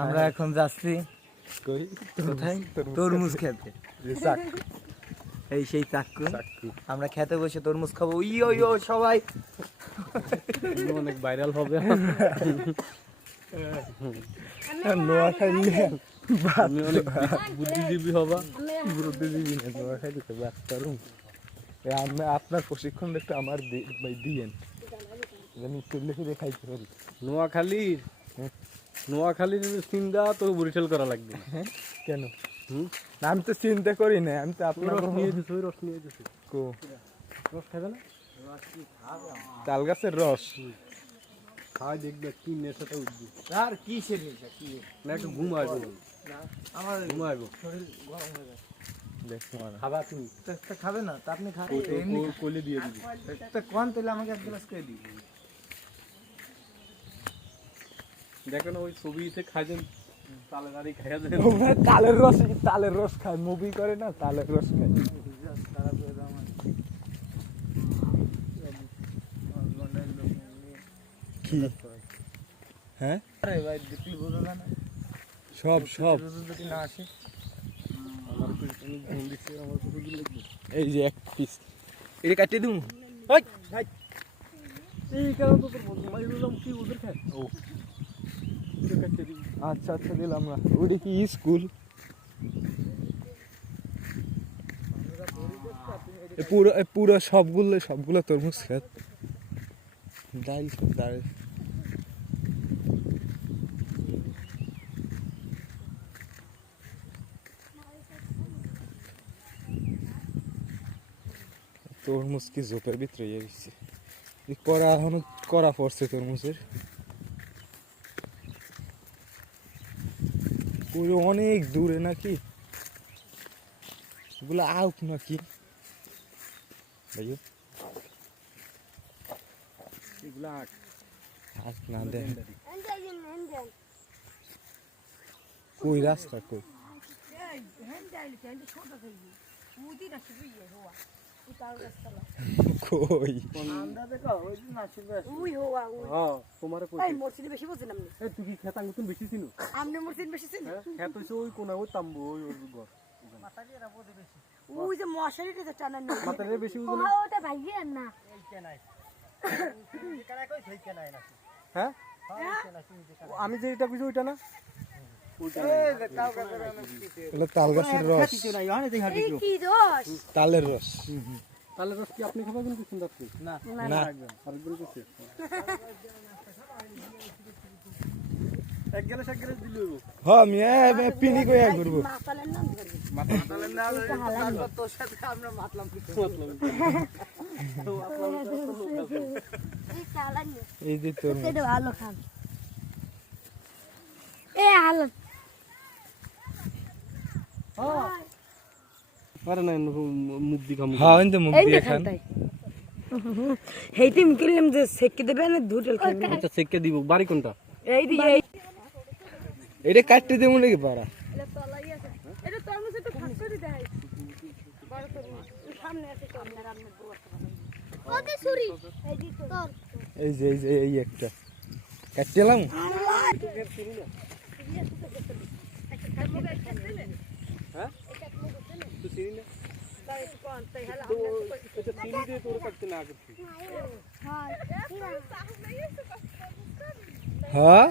আমরা এখন যাচ্ছি কোথায়? তরমুজ খেতে। এই সেই চাক্কু, আমরা খেতে বসে তরমুজ খাবো। ইয়ো সবাই অনেক ভাইরাল হবে। নোয়াখালী আমি অনেক বুদ্ধিজীবী হবা। বুদ্ধিজীবী না, নোয়াখালীতে বাস করুন। আপনার প্রশিক্ষণ একটু আমার দিয়েন, আমি তুললে ফিরে খাইতে পারি। নোয়াখালীর চিন্তা তো বরিশাল করা লাগবে। কেন? আমি তো চিন্তা করি না, আমি তো আপনার রস নিয়ে দিছি। রস খাবে না? তাল গাছের রস খাওয়াই দেখবে কি নেশাটা উঠবে। আর কি সে নেশা, কি না একটু ঘুম আসবে, আমার ঘুমাইবো। শরীর গরম হয়ে যাচ্ছে। খাবা তুমি? খাবে না তা আপনি খান, কোলে দিয়ে দিবি। কোন তেলে আমাকে এক গ্লাস করে দিই। দেখেন ওই ছবিতে খাইছেন তালের আড়ি খাইয়া দেন। তালের রস খায়, মুভি করে না, তালের রস খায়। কি হ্যাঁ সব যদি না আসে, এই যে এক পিস এটা কাটিয়ে দিব। এই কারণ তো তোর কি ওদের খায়। ও আচ্ছা দিলাম না। ওটা কি স্কুল? পুরো সবগুলো তরমুজ খেত। ডাল তরমুজ কি জোপের ভিতরে গেছে। করা পড়ছে তরমুজের। অনেক দূরে নাকি এগুলো আউট নাকি ভাইয়া? এগুলা আট না দেন কই রাস্তা কই? কই তোমারে কই এই মরসিন বেশি বুঝিন আপনি। এই তুই কি খেতাং নতুন বেশি চিনো? আপনি মরসিন বেশি চিনো? খেত হইছে ওই কোনা ওই তাম্বু ওই ঘর। মাতারিরা বোঝে বেশি। ওই যে মশারিটা টানা নেই। মাতারিরা বেশি বুঝে না। ওটা ভাইয়ে না। এই কেনাই। কেনাই কই সেই কেনাই না। হ্যাঁ? আমি যেটা বুঝি ওইটা না। তাল গাছের রস। তালের রস। তালের রস কি আপনি খাবেন কিন্তু সুন্দর না না আরেকজন করছে এক গ্লাস দিলে হইব। হ্যাঁ আমি পিনি কইয়া করব। মাতালের নাম ধরবি। মাতালের নাম তারপর তোর সাথে আমরা মাতলাম কিছু এই যে তোর এটা ভালো খান এ আলো আরে না মুখ দি খামু। হ্যাঁ ইনতে মুখ দিয়ে খান। হেইতে মিকিলাম যে সেকে দেবে না দুটেল খাবে। আচ্ছা সেকে দিব। বাড়ি কোনটা? এই দি এই এটা কাটতে দেবো নাকি পারা? এটা তলাই আছে। এটা তরমুজ একটু ফাঁকা দিতে হয়। বড় তরমুজ সামনে আছে তো আপনার ওতে ছুরি এই দি তোর এই যে এই একটা কাটলাম। হ্যাঁ তুই চিনি না? তাই কোন তাই হলা এটা চিনি দিয়ে তোর কাটতে না করছি। হ্যাঁ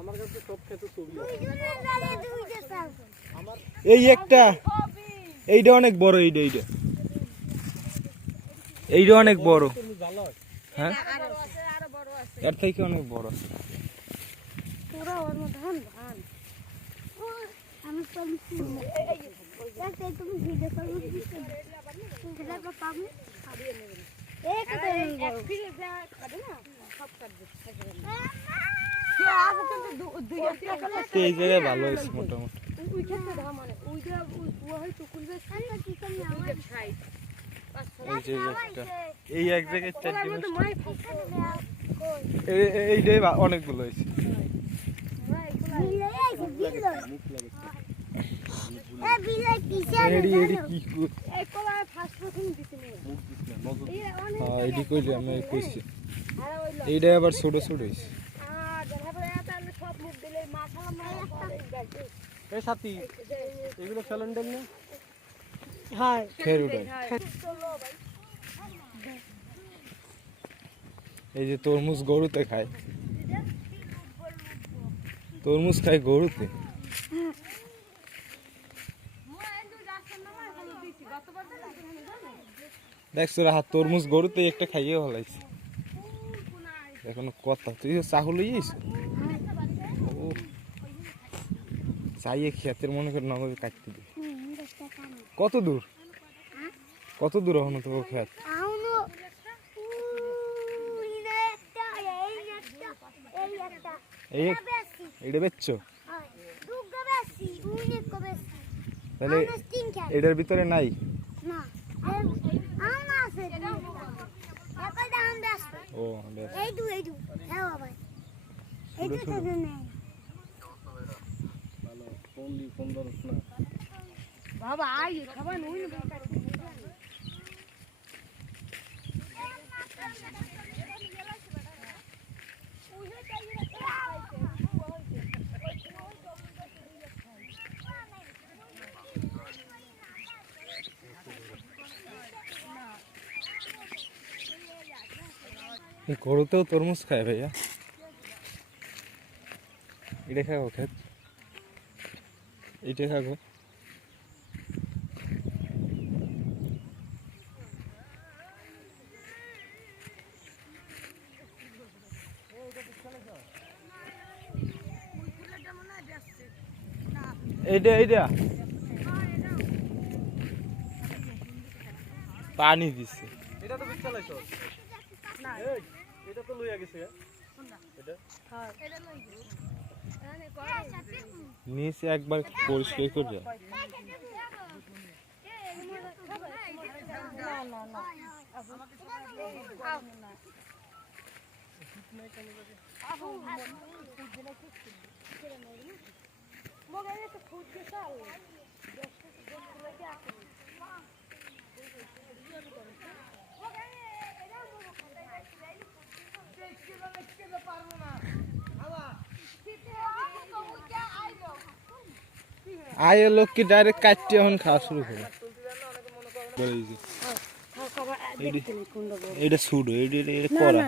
আমার কাছে সব খেতে ছবি এই একটা এইটা অনেক বড়। এইটা অনেক বড়। হ্যাঁ এর থেকে অনেক বড়। তোরা ওর মধ্যে ধান আমি চলছি এই তুমি ভিডিও করো সেটা তো পাবো খাবিয়ে নেবেন এক ফিরে যা খাবে না সব কাটবে এই জায়গায় ভালো হয়েছে মোটামুটি। ওই ক্ষেত্রে ধা মানে ওই যে ও হয়তো কুলবে কি করনি আমার খাই এই এক জায়গায় এইটাই অনেকগুলো হয়েছে। এডি কইলে আমি কইছি এইটা আবার ছোট ছোট হইছে। এই সাথী এগুলো ফেলন দেন না হ্যাঁ খের উঠাই। এই যে তরমুজ গরুতে খায়, তরমুজ খায় গরুতে। দেখছো হাত তরমুজ গরুতে একটা খাইয়ে হলাইছে। এখন কথা তুই চাহু লইয়াইছ ও চাইয়ে ক্ষেতের মনে করে নগদ কাটতে দিই। কত দূর কত দূর হনো তো ক্ষেত? এই এটা বেচছো তাহলে এটার ভিতরে নাই? ও বেশ। বাবা আই খাবার নই গরুতেও তরমুজ খায় ভাইয়া? এটা খাবো খেত, এটা খাবো। এইটা এইটা পানি দিচ্ছে। এটা তো বিচ চালাইছো না, এটা তো লইয়া গেছে এটা নিচে একবার পরিষ্কার করে আয় লোক কি ডাইরেক্ট কাটতে এখন খাওয়া শুরু করে। এটা সুডো, এটা করা,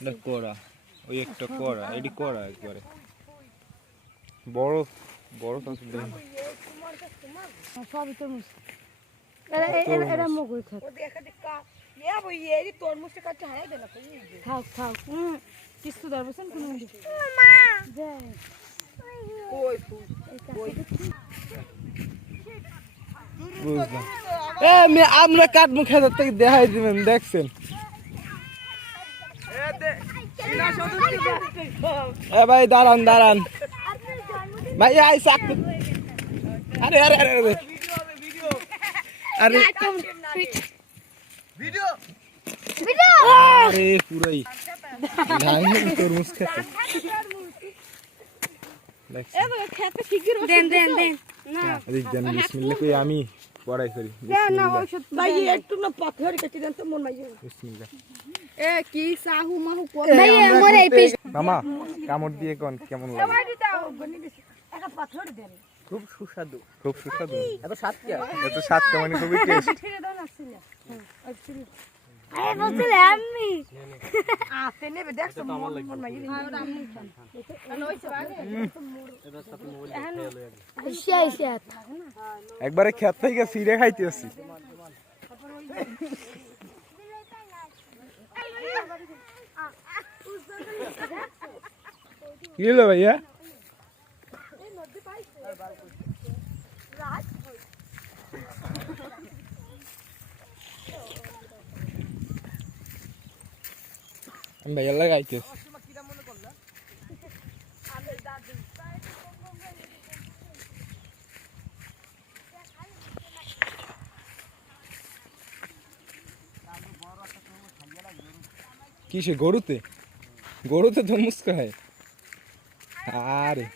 এটা করা, ওই একটা করা, এটি করা একবারে বড় বড় কাছে দেন। সবই তরমুজ এরা মগুর খাক থাক থাক কিছু ধরবেন কোনো বুঝলাম। আমরা কাটবো খেতার থেকে দেখাই দিবেন, দেখছেন? এ ভাই দাঁড়ান দাঁড়ান ভাই, আই চাকু। আরে আরে আরে আরে আরে আরে পুরাই তরমুজ খেতে দেন দেন দেন না বিসমিল্লাহ কই আমি পড়াই করি। না ঔষধ ভাই একটু না পাথর কেটে দেন তো মন মাইয়ে বিসমিল্লাহ। এ কি সাহু মাহু কর ভাই মোরে এই পিস মামা কামড় দিয়ে কোন কেমন লাগে? একটা পাথর দেন। খুব সুস্বাদু, খুব সুস্বাদু। এত স্বাদ কি? এত স্বাদ কে মানে খুবই টেস্ট। ছেড়ে দাও না ছিল আরে বলছিলে আমি আতে নেবে দেখছো মন মাইয়ে সেই সেই একবারে খেত থেকে ফিরে খাইতেছি। কি হলো ভাইয়া? আমি ভাইয়া লাগাইতেছি। কিসে? গরুতে? গরুতে তরমুজ খায়? আরে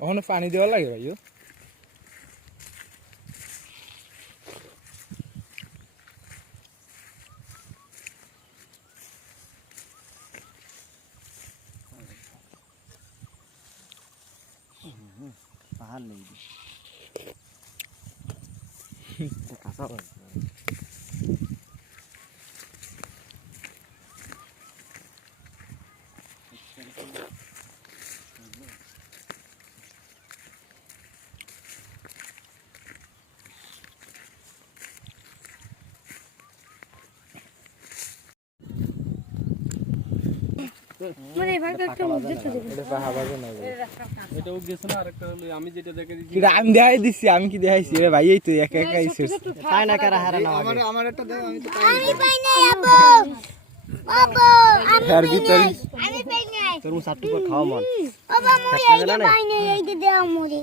ওখানে পানি দেওয়া লাগে ভাইও। পাহাড় নেই কাঁচা মানে এভাবে একটা মুদ্রা চলে এটা পাহা বাজে না এটাও গেছে না আরেকটা হলো আমি যেটা দেখে দিছি কিরা আমি দেখাই দিছি, আমি কি দেখাইছি রে ভাই? এই তো একা একা আইছিস। তাই না কারা হারা না আমার একটা দাও, আমি তো আমি পাই নাই আব্বু আব্বু এর ভিতরে আমি পাই নাই তোর মুখ সাতটুকু খাওয়া মন বাবা মই এই পাই নাই এই দে দাও মোরে